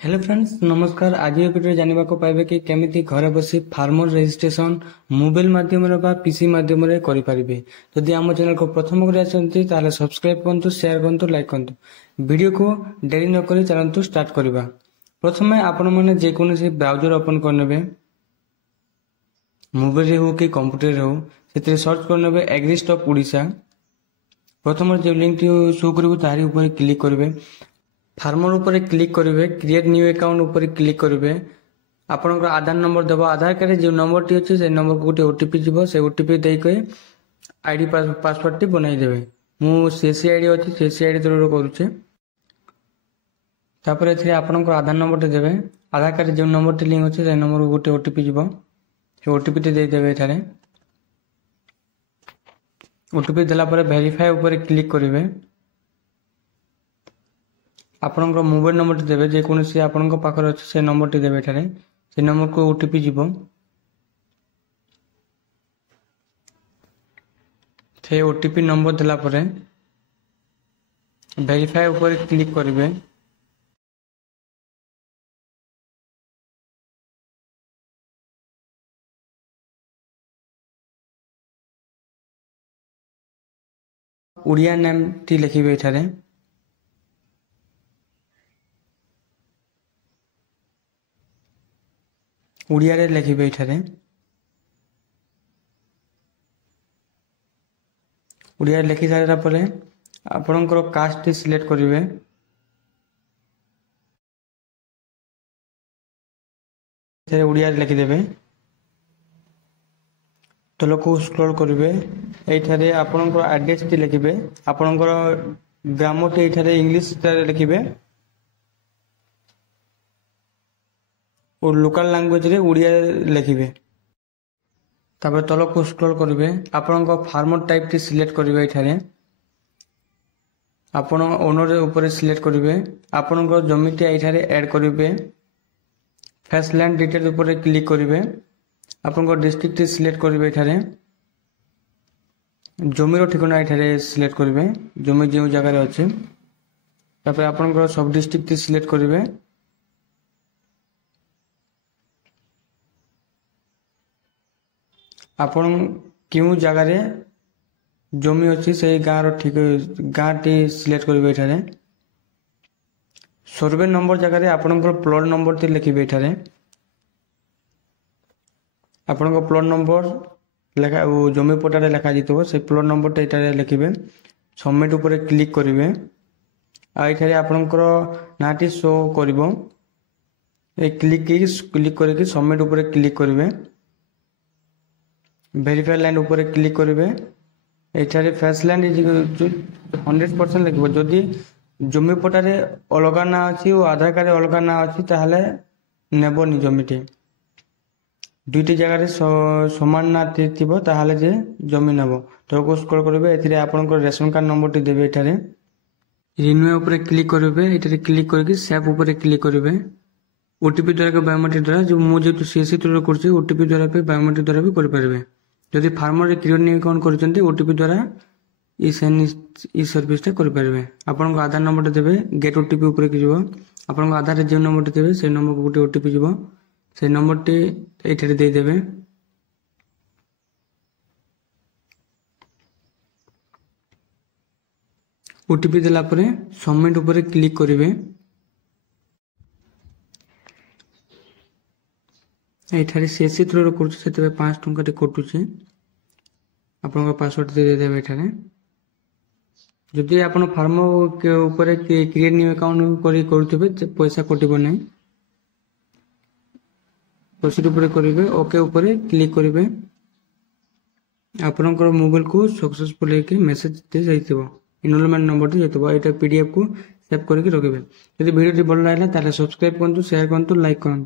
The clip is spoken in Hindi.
हेलो फ्रेंड्स नमस्कार। आज भिडियो जानवा को पाइबे कि केमिति घरे बसी फार्मर रजिस्ट्रेशन मोबाइल माध्यम बा पीसी माध्यम करि परिबे। जदि आम चैनल को प्रथम कर आछंती ताले सब्सक्राइब करंतु, शेयर करंतु, लाइक करंतु। वीडियो को देरी न करी चलंतु स्टार्ट करबा। प्रथमे आपण माने जे कोनोसी ब्राउजर ओपन करनेबे, मोबाइल रे हो कि कंप्यूटर रे हो, सेते सर्च करनेबे एग्रीस्टॉक ओडिशा। प्रथम जो लिंक शो करबो तारी ऊपर क्लिक करबे। फार्मर ऊपर क्लिक करेंगे, क्रिएट न्यू अकाउंट ऊपर क्लिक करेंगे। आपन आधार नंबर देव, आधार कार्ड जो नंबर टी अच्छे से नंबर को गोटे ओटीपी जीव, से ओटीपी देके आईडी पासवर्ड टी बनाई देवे। मु सीसी आईडी अच्छी सीसी आईडी तरह करुचे। तापर एथिरे आपन आधार नंबर टी देवे, आधार कार्ड जो नंबर टी लिंक अच्छे से नंबर को गोटे ओटीपी जीव, से ओटीपी टी दे देवे। एठारे ओटीपी देला परे वेरीफाई ऊपर क्लिक करेंगे। आपण मोबाइल नंबर देवे, जेकोसी आपण पाखर अच्छे से नंबर टी देवे। एठारे से नंबर को ओटीपी जीव, से ओटीपी नंबर देला परे वेरीफाई ऊपर क्लिक करेंगे। उड़िया नेम टी लिखिबे। एठारे उड़िया रे लिखिबे। एठारे उड़िया लिखि सारा परे आपणकर कास्ट टी सिलेक्ट करेंगे। उड़िया लिखिदेवे, तलक स्क्रॉल करेंगे। एठारे आपणकर एड्रेस टी लिखिबे, आपणकर ग्राम टी एठारे इंग्लिश लिखिबे और लोकल लैंग्वेज रे उड़िया लिखिबे। तापर तलक स्क्रॉल करेंगे। आपणकर फार्मर टाइप टी सिलेक्ट करेंगे। एठारे आपण ओनर ऊपर सिलेक्ट करेंगे। आपणकर जमी टी एठारे ऐड करेंगे। फेस लैंड डिटेल ऊपर क्लिक करेंगे। आपणकर डिस्ट्रिक्ट टी सिलेक्ट करेंगे। एठारे जमीर ठिकाना एठारे सिलेक्ट करेंगे, जमी जो जगह अच्छे। तापर आपणकर सब डिस्ट्रिक्ट टी सिलेक्ट करेंगे। आपण क्यों जगार जमी अच्छी से गाँव ठीक गाँ टी सिलेक्ट करेंगे। एठारे सर्वे नंबर जगह आपणकर प्लॉट नंबर टी लिखिबे। एठारे आपणकर प्लॉट नंबर लेखा जमी पटारे लेखा जाइए, से प्लॉट नंबर टा एठारे लिखिबे। सबमिट ऊपर क्लिक करेंगे। एठारे आपणकर नाटी शो करिवो। क्लिक करके सबमिट ऊपर क्लिक करेंगे। वेरीफाई लाइन ऊपर क्लिक करेंगे। एठारे फेस लाइन 100% लिखिबो। जदि जमी पटारे अलगा ना अच्छी और आधार कार्ड अलगा ना अच्छी ताहले नेबोनी जमीटी। दुईटी जगह समान ना थिबो ताहले जे जमी नेबो। तो को स्क्रॉल करेंगे। एथिरे आपनकर रेशन कार्ड नंबर टी देबे। एठारे रिन्यू ऊपर क्लिक करेंगे। एठारे क्लिक करके सेव ऊपर क्लिक करेंगे। ओटीपी द्वारा के बायोमेट्रिक द्वारा जो मुझे तो सीएससी द्वारा करछि, ओटीपी द्वारा पे बायोमेट्रिक द्वारा भी कर पारबे। जदि फार्मर रे क्रिएट न्यू अकाउंट करछन्ते ओटीपी द्वारा ई सर्विस टा कर पारबे। आपन को आधार नंबर देबे, गेट ओटीपी ऊपर के जीवो। आपन को आधार रे जे नंबर देबे से नंबर को गोटे ओटीपी जीवो, से नंबर टी एठारे दे देबे। ओटीपी देला परे सबमिट ऊपर क्लिक करिवे। एठारे सीएससी थ्रू करछु, सेते 5 टंका टे कटुचे। आपन पासवर्ड दे देबे। एठारे जदि आपन फार्मर के ऊपर क्रिएट न्यू अकाउंट करी करथबे पैसा कटिबो नै। प्रोसीड ऊपर करिवे, ओके ऊपर क्लिक करिवे। आपन मोबाइल को सक्सेसफुल के मेसेज दे जाइतबो, इनरोलमेंट नंबर दे जाइतबो। एटा पीडीएफ को सेव करके रखिबे। यदि वीडियो भल लागला ताले सब्सक्राइब करंतु, शेयर करंतु, लाइक करंतु।